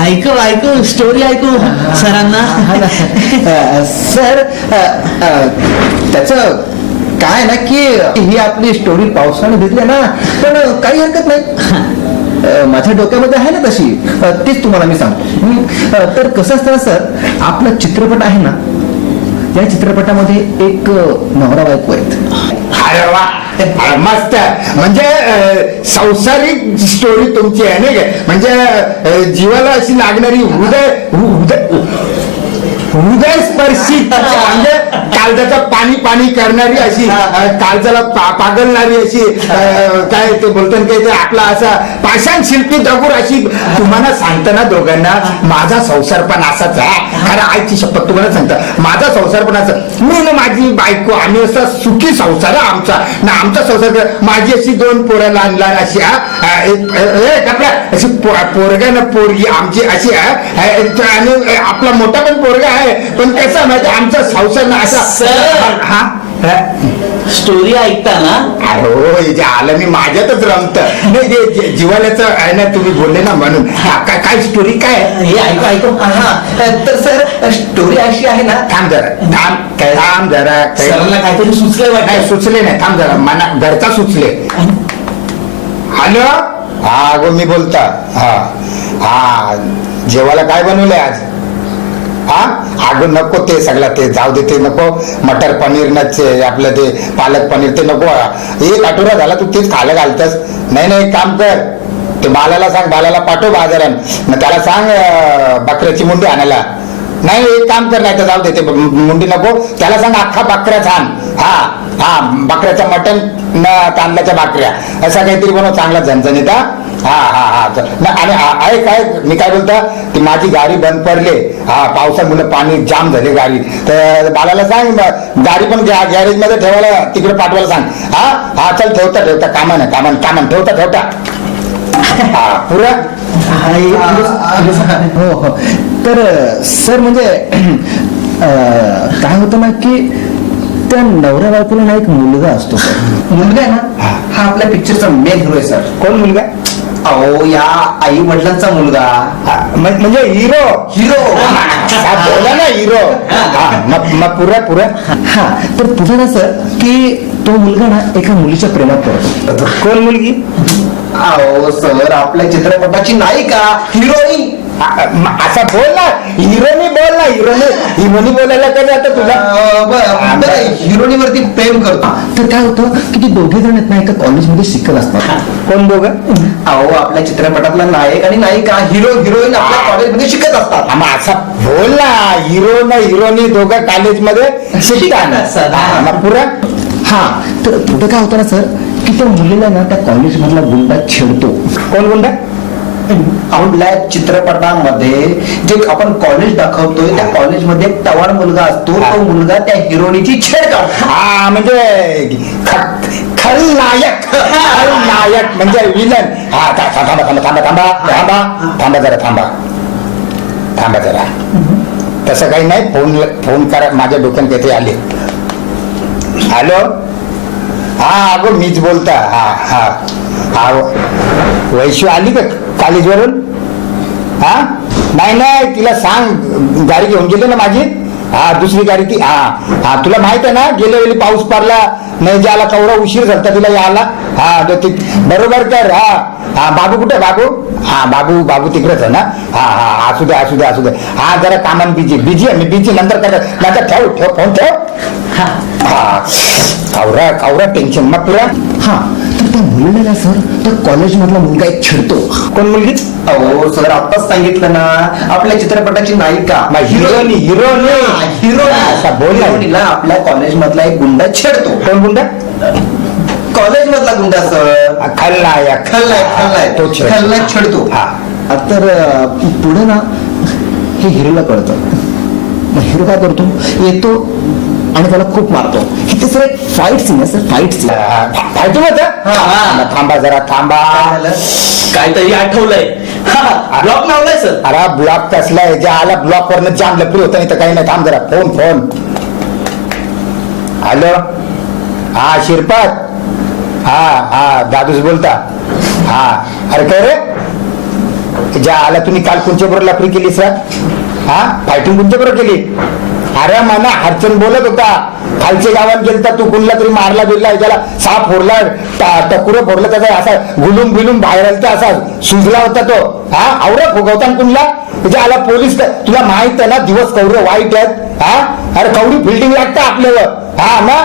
ऐकू ऐकू स्टोरी ऐकू सरांना. सर त्याचं काय ना की ही आपली स्टोरी पावसाने भिजली ना, पण काही हरकत नाही. माझ्या डोक्यामध्ये आहे ना तशी, तीच तुम्हाला मी सांगतो. तर कसं असतं सर, आपला चित्रपट आहे ना, या चित्रपटामध्ये एक नवरा बायको आहेत. अरे वा, मस्त. म्हणजे संसारिक स्टोरी तुमची आहे नाही का? म्हणजे जीवाला अशी लागणारी हृदयस्पर्शी म्हणजे काळजाचं पाणी पाणी करणारी अशी, काळजाला पागलणारी अशी, काय ते बोलतात काय ते आपला असा पाषाण शिल्पी दगड अशी. तुम्हाला सांगताना दोघांना माझा संसार पण असाच आहे. खरं आईची शपथ तुम्हाला सांगता, माझा संसार पण असं, मी ना माझी बायको आम्ही असा सुखी संसार आमचा ना. आमचा संसार माझी अशी 2 पोरं लहान लहान अशी अशी पोरगा ना पोरगी आमची अशी आहे. आणि आपला मोठा पण पोरगा आहे, पण कसं माहिती आमचा संसार ना असा. स्टोरी ऐकताना अरे आलं मी माझ्यातच रमत नाही. जिवाल्याचं आहे ना, तुम्ही बोलले ना म्हणून. काय स्टोरी काय हे ऐकू ऐकू. तर सर स्टोरी अशी आहे ना. थांब जरा सरांना काहीतरी सुचलंय वाटतं. सुचले नाही. थांब जरा, मना घरचा सुचले. हॅलो, हा गो मी बोलता. हा जेवायला काय बनवलंय आज? हा अगं नको ते सगळं, ते जाऊ दे, ते नको. मटर पनीर नच आपलं ते पालक पनीर ते नको. एक आठवडा झाला तू तेच खायला घालतस. नाही एक काम कर, ते बालाला सांग, बालाला पाठव बाजारात. मग त्याला सांग बकऱ्याची मुंडी आणायला. नाही एक काम कर, नाही तर जाऊ दे, ते मुंडी नको. त्याला सांग अख्खा बकऱ्या छान. हा बकऱ्याचं मटण तांदळाच्या भाकऱ्या असा काहीतरी बनव, चांगला झणझणीत. आणि ऐक मी काय बोलता, ती माझी गाडी बंद पडले. पावसामुळे पाणी जाम झाले गाडी. तर बालाला सांग गाडी पण गॅरेज मध्ये ठेवायला, तिकडे पाठवायला सांग. हा चल, ठेवता कामान ठेवता. पुरा. हो. तर सर म्हणजे काय होतं ना की त्या नवऱ्या बायकोला ना एक मुलगा असतो. मुलगा आहे ना, हा आपल्या पिक्चरचा मेन हिरो आहे सर. कोण मुलगा? अहो या आई वडिलांचा मुलगा. म्हणजे हिरो बोला ना, हिरो. मग पुरा. हा तर पुढे ना सर की तो मुलगा ना एका मुलीच्या प्रेमात पडतो. कोण मुलगी? अहो सर आपल्या चित्रपटाची नायिका, हिरोईन. असा बोल ना, हिरोनी बोल ना. हिरोनी बोलायला कधी आता तुझा हिरोनीवरती प्रेम करतो. तर काय होतं की ते दोघे जण आहेत ना एका कॉलेजमध्ये शिकत असतात. कोण दोघं? अहो आपल्या चित्रपटातला नायक आणि नायिका, हिरो हिरोईन आपल्या कॉलेजमध्ये शिकत असतात. मग असा बोल ना, हिरो ना हिरोनी दोघं कॉलेजमध्ये शिकतात. पुरा. हा तर पुढे काय होतं ना सर की त्या मुलीला ना त्या कॉलेज मधला गुंडा छेडतो. कोण गुंडा? आपल्या चित्रपटामध्ये जे आपण कॉलेज दाखवतोय त्या कॉलेजमध्ये एक टवाळ मुलगा असतो. तो मुलगा त्या हिरोईनची छेड काढतो. म्हणजे खलनायक म्हणजे विलन. थांबा जरा. तसं काही नाही. फोन करा, माझ्या डोक्यात काहीतरी आले. हॅलो, अगो मीच बोलता. वैशू आली का कॉलेजवरून? नाही तिला सांग गाडी घेऊन गेली ना माझी. दुसरी गाडी ती. तुला माहित आहे ना, गेल्या वेळी पाऊस पडला नाही, ज्याला केवढा उशीर झाला तिला यायला. बरोबर कर. बाबू कुठे? बाबू तिकडेच आहे ना. असू दे. जरा कामान बिजी आहे मी. बिजी नंतर ठेव फोन ठेव. कावरा टेन्शन. मग पुरा. तर त्या मुलीला सर त्या कॉलेज मधला मुलगा एक छेडतो. कोण मुलगी? अहो सर आताच सांगितलं ना, आपल्या चित्रपटाची नायिका, हिरोनीला आपल्या कॉलेज मधला एक गुंडा छेडतो. कोण गुंडा? कॉलेज मधला गुंडा सर. खलनायक छेडतो. तर पुढे ना हे हिरोला कळतं. मग हिरो काय करतो, येतो आणि त्याला खूप मारतो. हे सर एक फाईट सीन आहे सर. फाईट थांबा जरा. काहीतरी आठवलंय. ब्लॉक लावलाय सर. अरे ब्लॉक कसला आहे? ज्या आला ब्लॉक वरनं जाम लपडी होत नाही तर काही नाही. थांब जरा. फोन. हॅलो, शिरपत. दादूच बोलता. अरे काय रे? ज्या आला तुम्ही काल कोणच्याबरोबर लफडी केली सर? हा, फायटिंग कोणच्याबरोबर केली? अरे मना हरचन बोलत होता, खालचे गावात गेलता तू, कुणला तरी मारला बिरला, त्याला साप फोडला, टकुरं फोडलं, त्याचा असा गुलूम बिलूम बाहेर आलता, असा सुजला होता तो. हा, आवरा फुगवता कुणला म्हणजे आला पोलीस. तुला माहित आहे ना दिवस कवरे वाईट आहेत. हा, अरे कवडी फिल्डिंग लागतं आपल्यावर. हा ना,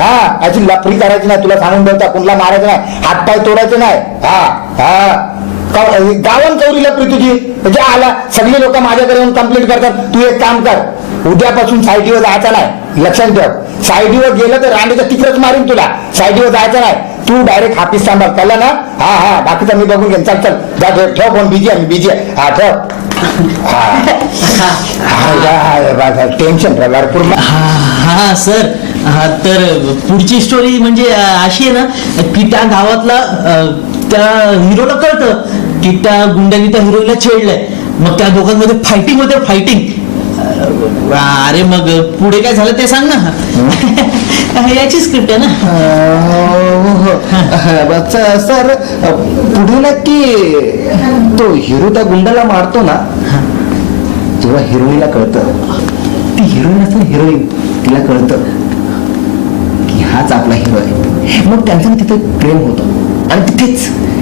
हा, अशी लफडी करायची नाही, तुला सांगून ठेवता. कुणला मारायचं नाही, हातपाय तोडायचे नाही. हा हा, गावन कवरी लफडी तुझी म्हणजे आला. सगळे लोक माझ्याकडे येऊन कंप्लेंट करतात. तू एक काम कर, उद्यापासून सायटीवर जायचं नाही, लक्षात ठेव. सायटीवर गेलं तर रांडीचं तिकडच मारीन तुला. सायटीवर जायचं नाही, तू डायरेक्ट हापीस सांभाळ, कळलं ना? हा हा, बाकीचं मी बघून घेईन. चल चल जा, ठेव फोन, बिझी आहे मी, बिझी आहे. हा ठेव. हा, टेन्शन भरपूर. हा सर, तर पुढची स्टोरी म्हणजे अशी आहे ना की त्या गावातला त्या हिरोला कळतं की त्या गुंड्यांनी त्या हिरोईनला छेडलंय. मग त्या दोघांमध्ये फायटिंग होते, फायटिंग. अरे मग पुढे काय झालं ते सांग ना. याची स्क्रिप्ट आहे ना. सर पुढे ना की तो हिरो त्या गुंडाला मारतो ना, जेव्हा हिरोईनला कळतं, ती हिरोईन असते ना, हिरोईन, तिला कळतं की हाच आपला हिरो आहे. मग त्यांचं तिथे प्रेम होतं आणि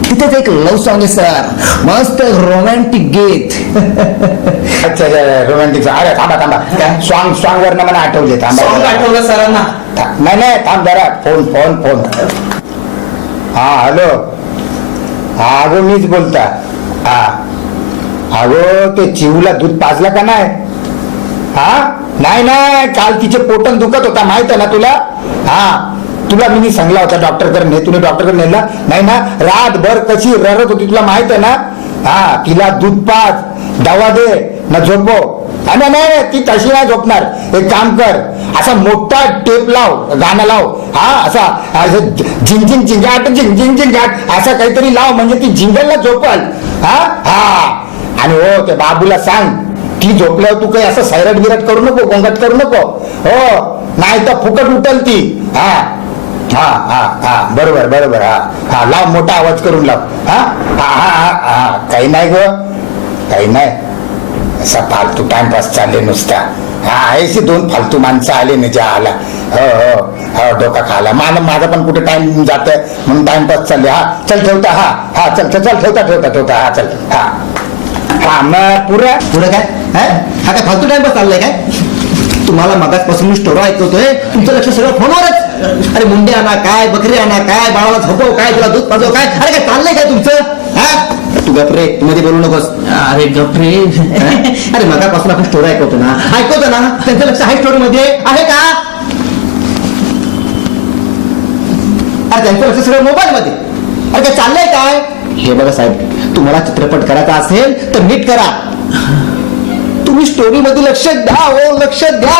तिथेच एक लव्ह सॉंग आहे सर, मस्त रोमॅन्टिक गीत. अच्छा, रोमॅन्टिक. अरे थांबा थांबा, सॉंग वरनं मला आठवले. थांबा, आठवलं सरांना. नाही नाही, थांब जरा. Phone phone phone. हा हॅलो. हा अगो मीच बोलता. हा अगो ते चिवला दूध पाजला का नाही? हा नाही नाही, काल तिचे पोटन दुखत होता, माहित आहे ना तुला? हा, तुला मी सांगला होता डॉक्टरकडे ने, तुम्ही डॉक्टरकडे नेला नाही ना? रातभर कशी रडत होती तुला माहित आहे ना? हा, तिला दूध पाज, दवा दे ना, झोपो. नाही नाही, ती तशी नाही झोपणार. एक काम कर, असा मोठा टेप लाव, गाणं लाव. हा, असा झिंग झिंग झिंगाट, झिंग झिंग झिंगाट असं काहीतरी लाव, म्हणजे ती झिंगलला झोपल. हा हा, आणि हो ते बाबूला सांग, ती झोपल्यावर तू काही असं सैरट बिरट करू नको, गोंगट करू नको. हो, नाही तर फुकट उठल ती. हा हा हा हा, बरोबर बरोबर. हा हा, लाव, मोठा आवाज करून लाव. हा हा हा हा, काही नाही ग, काही नाही. असा फालतू टाइमपास चालले नुसता. हा, ऐशी दोन फालतू माणसं आले ना ज्या आला. हो हो हो, डोका खाला माझा पण कुठे टाइम जात म्हणून टाइमपास चालले. हा चल ठेवता. हा हा, चल चल चल, ठेवता ठेवता ठेवता. हा चल. हा हा, मग पुढं काय? हा काय फालतू टाइमपास चाललाय काय? तुम्हाला मगाचपासून मी स्टोरी ऐकवतोय, तुमचं लक्ष सगळं फोनवरच. अरे मुंडे आणा काय, बकरी आणा काय, बाळाला झोपव काय, तुला दूध पाजव काय, अरे काय चाललंय काय तुमचं? हा, तू गपरे, मध्ये बोलू नकोस. अरे गपरे. अरे मगापासून आपण स्टोरी ऐकवतो ना, त्यांचं लक्ष आहे स्टोरी मध्ये आहे का? अरे त्यांचं लक्ष सगळं मोबाईल मध्ये. अरे काय चाललंय काय? हे बघा साहेब, तुम्हाला चित्रपट करायचा असेल तर नीट करा. तुम्ही स्टोरी मध्ये लक्ष द्या, हो लक्ष द्या.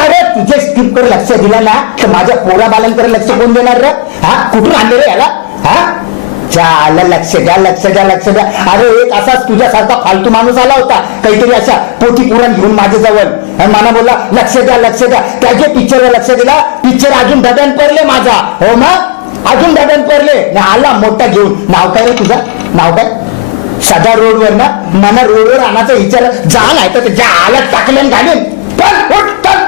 अरे तुझ्या स्क्रिप्ट कडे लक्ष दिलं ना तर माझ्या पोरा बालांकडे लक्ष कोण देणार रे? हा, कुठून आणले रे याला? हा, चाल, लक्ष द्या लक्ष द्या लक्ष द्या. अरे एक असाच तुझ्यासारखा फालतू माणूस आला होता, काहीतरी अशा पोथी पुराण घेऊन माझ्या जवळ, आणि मला बोलला लक्ष द्या लक्ष द्या. त्याच्या पिक्चरवर लक्ष दिला, पिक्चर अजून डब्यान पडले माझा. हो मग अजून डब्यान पडले. आला मोठा घेऊन. नाव काय रे तुझं? नाव काय? सदा रोडवर ना, मला रोडवर आणायचा विचार जा, नाही तर त्या आला टाकल्यान घालून. चल उठ, चल.